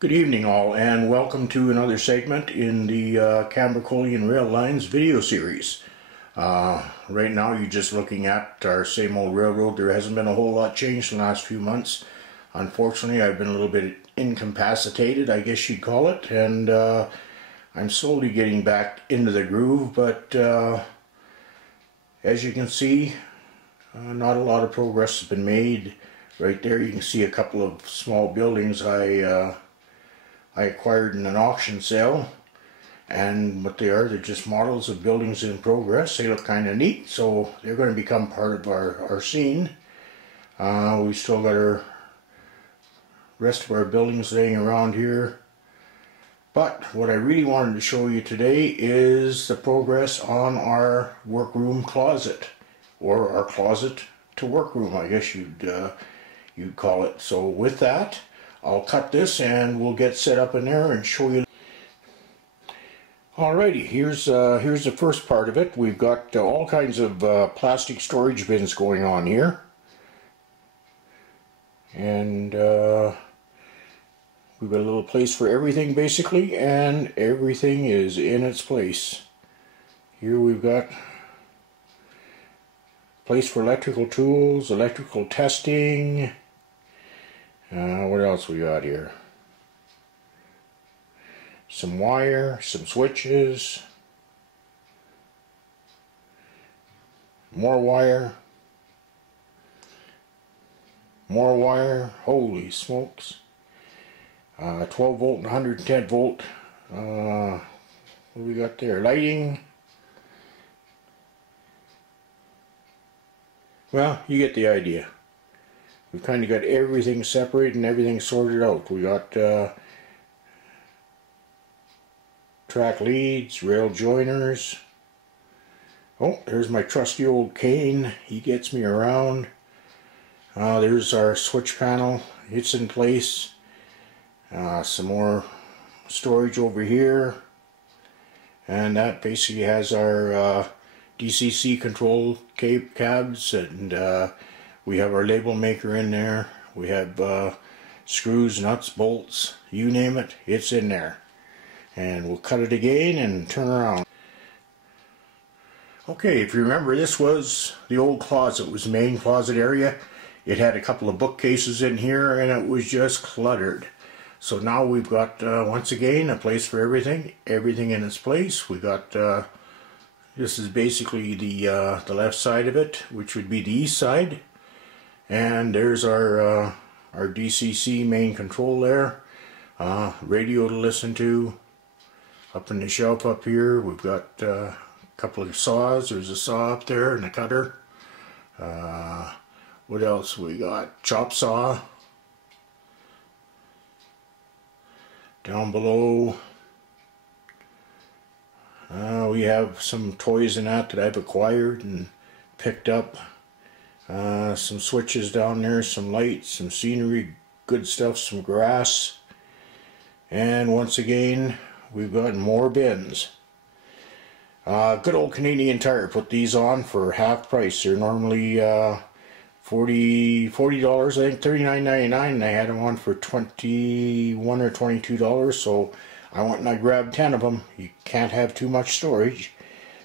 Good evening all, and welcome to another segment in the Cambercolian Rail Lines video series. Right now you're just looking at our same old railroad. There hasn't been a whole lot changed in the last few months. Unfortunately, I've been a little bit incapacitated, I guess you'd call it, and I'm slowly getting back into the groove, but as you can see, not a lot of progress has been made. Right there you can see a couple of small buildings I acquired in an auction sale, and what they're just models of buildings in progress. They look kind of neat, so they're going to become part of our scene. We've still got our rest of our buildings laying around here, but what I really wanted to show you today is the progress on our workroom closet, or our closet to workroom, I guess you'd call it. So with that, I'll cut this and we'll get set up in there and show you. Alrighty, here's the first part of it. We've got all kinds of plastic storage bins going on here, and we've got a little place for everything basically, and everything is in its place. Here we've got place for electrical tools, electrical testing. What else we got here? Some wire, some switches, more wire, holy smokes. 12 volt and 110 volt. What do we got there? Lighting. Well, you get the idea. We've kind of got everything separated and everything sorted out. We got track leads, rail joiners. Oh, there's my trusty old cane. He gets me around. There's our switch panel. It's in place. Some more storage over here. And that basically has our DCC control cabs, and we have our label maker in there. We have screws, nuts, bolts, you name it, it's in there. And we'll cut it again and turn around. Okay, if you remember, this was the old closet. It was the main closet area. It had a couple of bookcases in here and it was just cluttered. So now we've got, once again, a place for everything. Everything in its place. We got, this is basically the left side of it, which would be the east side. And there's our DCC main control there. Radio to listen to. Up in the shelf up here, we've got a couple of saws. There's a saw up there and a cutter. What else we got? Chop saw. Down below, we have some toys and that I've acquired and picked up. Some switches down there, some lights, some scenery, good stuff, some grass. And once again, we've got more bins. Good old Canadian Tire put these on for half price. They're normally $40 I think, $39.99, and I had them on for $21 or $22, so I went and I grabbed 10 of them. You can't have too much storage,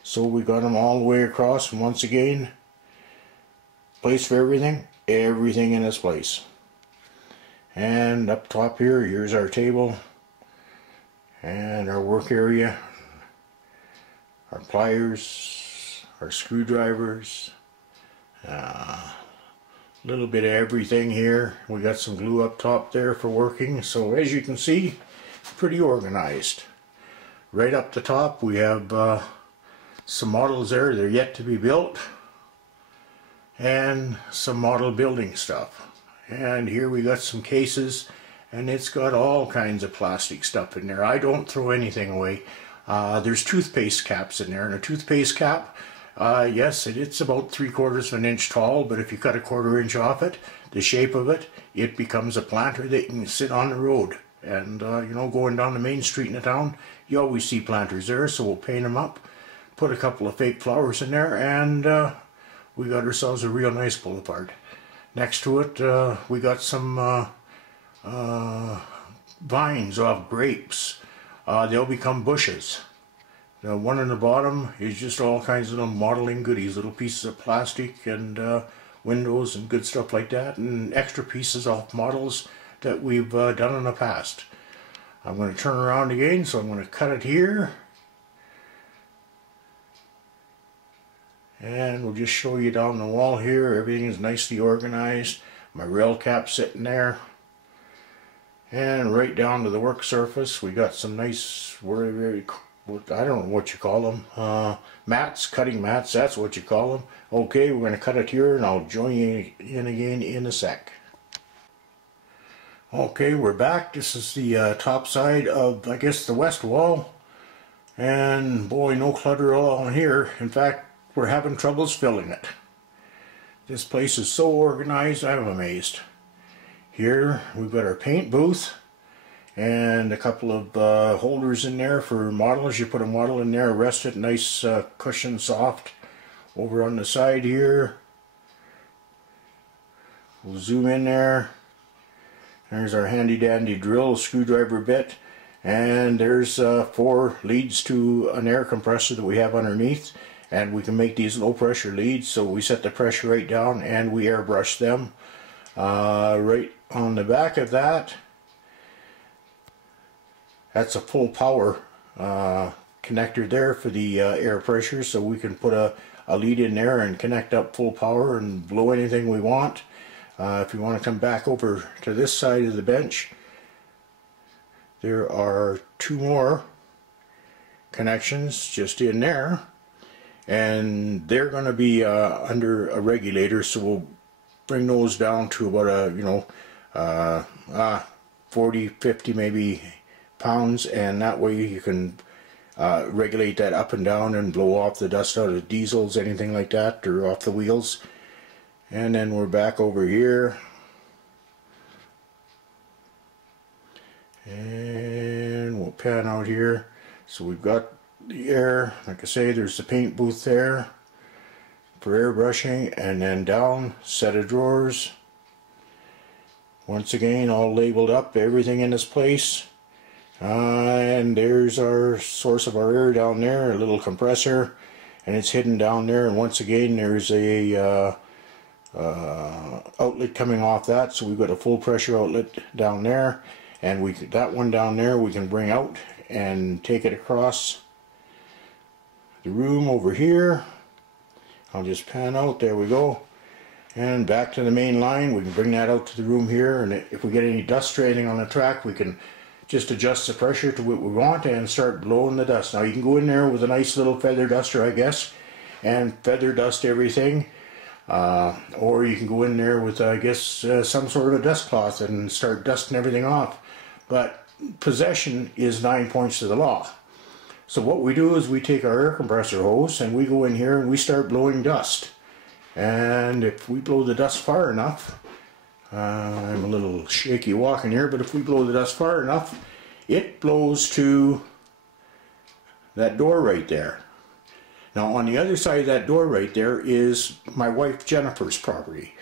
so we got them all the way across. And once again, place for everything, everything in its place. And up top here, here's our table and our work area, our pliers, our screwdrivers, little bit of everything here. We got some glue up top there for working. So as you can see, pretty organized. Right up the top we have some models there. They're yet to be built, and some model building stuff. And here we got some cases, and it's got all kinds of plastic stuff in there. I don't throw anything away. There's toothpaste caps in there, and a toothpaste cap, yes, it's about 3/4 of an inch tall, but if you cut a 1/4 inch off it, the shape of it, it becomes a planter that you can sit on the road. And you know, going down the main street in the town, you always see planters there, so we'll paint them up, put a couple of fake flowers in there, and we got ourselves a real nice boulevard. Next to it, we got some vines off grapes. They'll become bushes. The one on the bottom is just all kinds of little modeling goodies, little pieces of plastic and windows and good stuff like that, and extra pieces off models that we've done in the past. I'm going to turn around again, so I'm going to cut it here. And we'll just show you down the wall here. Everything is nicely organized. My rail cap sitting there. And right down to the work surface, we got some nice, I don't know what you call them, mats, cutting mats, that's what you call them. Okay, we're going to cut it here, and I'll join you in again in a sec. Okay, we're back. This is the top side of, I guess, the west wall. And boy, no clutter at all in here. In fact, we're having troubles filling it. This place is so organized, I'm amazed. Here we've got our paint booth and a couple of holders in there for models. You put a model in there, rest it, nice cushion, soft. Over on the side here, we'll zoom in there. There's our handy dandy drill, screwdriver bit, and there's 4 leads to an air compressor that we have underneath. And we can make these low pressure leads, so we set the pressure right down and we airbrush them. Right on the back of that, that's a full power connector there for the air pressure, so we can put a lead in there and connect up full power and blow anything we want. If you want to come back over to this side of the bench, there are 2 more connections just in there. And they're going to be under a regulator, so we'll bring those down to about a 40, 50 maybe pounds, and that way you can regulate that up and down and blow off the dust out of diesels, anything like that, or off the wheels. And then we're back over here, and we'll pan out here. So we've got the air, like I say, there's the paint booth there for airbrushing, and then down, set of drawers. Once again, all labeled up, everything in its place. And there's our source of our air down there, a little compressor, and it's hidden down there. And once again, there's a outlet coming off that, so we've got a full pressure outlet down there, and that one down there we can bring out and take it across the room over here. I'll just pan out, there we go, and back to the main line. We can bring that out to the room here, and if we get any dust or anything on the track, we can just adjust the pressure to what we want and start blowing the dust. Now you can go in there with a nice little feather duster, I guess, and feather dust everything, or you can go in there with, I guess, some sort of dust cloth and start dusting everything off. But possession is 9 points to the law. So what we do is we take our air compressor hose and we go in here and we start blowing dust. And if we blow the dust far enough, I'm a little shaky walking here, but if we blow the dust far enough, it blows to that door right there. Now on the other side of that door right there is my wife Jennifer's property.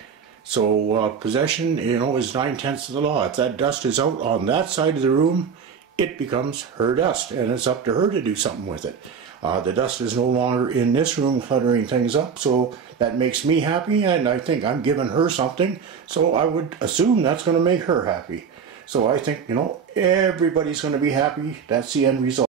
So possession, is 9/10 of the law. If that dust is out on that side of the room, it becomes her dust, and it's up to her to do something with it. The dust is no longer in this room cluttering things up, so that makes me happy, and I think I'm giving her something, so I would assume that's going to make her happy. So I think, everybody's going to be happy. That's the end result.